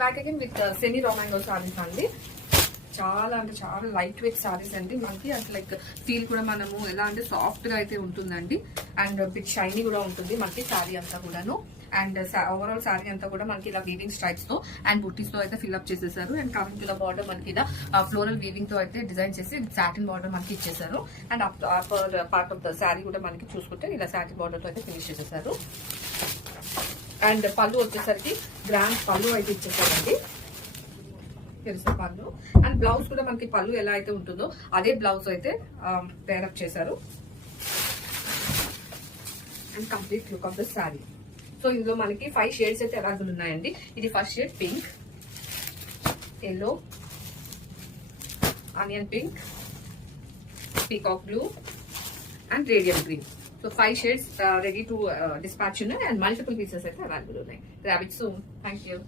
Back again with semi రొమాంగో సారీస్ అండి. చాలా అంటే చాలా లైట్ వెయిట్ సారీస్ అండి. మనకి అసలు లైక్ ఫీల్ కూడా మనము ఎలా అంటే సాఫ్ట్ గా అయితే ఉంటుందండి. అండ్ బిట్ షైనీ కూడా ఉంటుంది మనకి సారీ అంతా కూడాను. అండ్ ఓవరాల్ సారీ అంతా కూడా మనకి ఇలా వీవింగ్ స్ట్రైప్స్ తో అండ్ బుట్టీస్ తో అయితే ఫిల్అప్ చేసేసారు. And coming to the border మనకి ఇలా ఫ్లోరల్ వీవింగ్ తో అయితే డిజైన్ చేసి సాటిన్ బార్డర్ మనకి ఇచ్చేసారు. And upper part of the sorry కూడా మనకి చూసుకుంటే ఇలా సాటిన్ బార్డర్ తో అయితే ఫినిష్ చేసేసారు. అండ్ పళ్ళు వచ్చేసరికి గ్రాండ్ పళ్ళు అయితే ఇచ్చేసారండి. తెలుసు పళ్ళు. అండ్ బ్లౌజ్ కూడా మనకి పళ్ళు ఎలా అయితే ఉంటుందో అదే బ్లౌజ్ అయితే పేరప్ చేశారు. And complete look of the sorry. So ఇందులో మనకి 5 షేడ్స్ అయితే అవైలబుల్ ఉన్నాయండి. ఇది first shade pink, yellow, onion pink, peacock blue and radium green. So 5 shades ready to dispatch ఉన్నాయి. అండ్ మల్టిపుల్ పీసెస్ అయితే అవైలబుల్ ఉన్నాయి. Grab it soon. Thank you.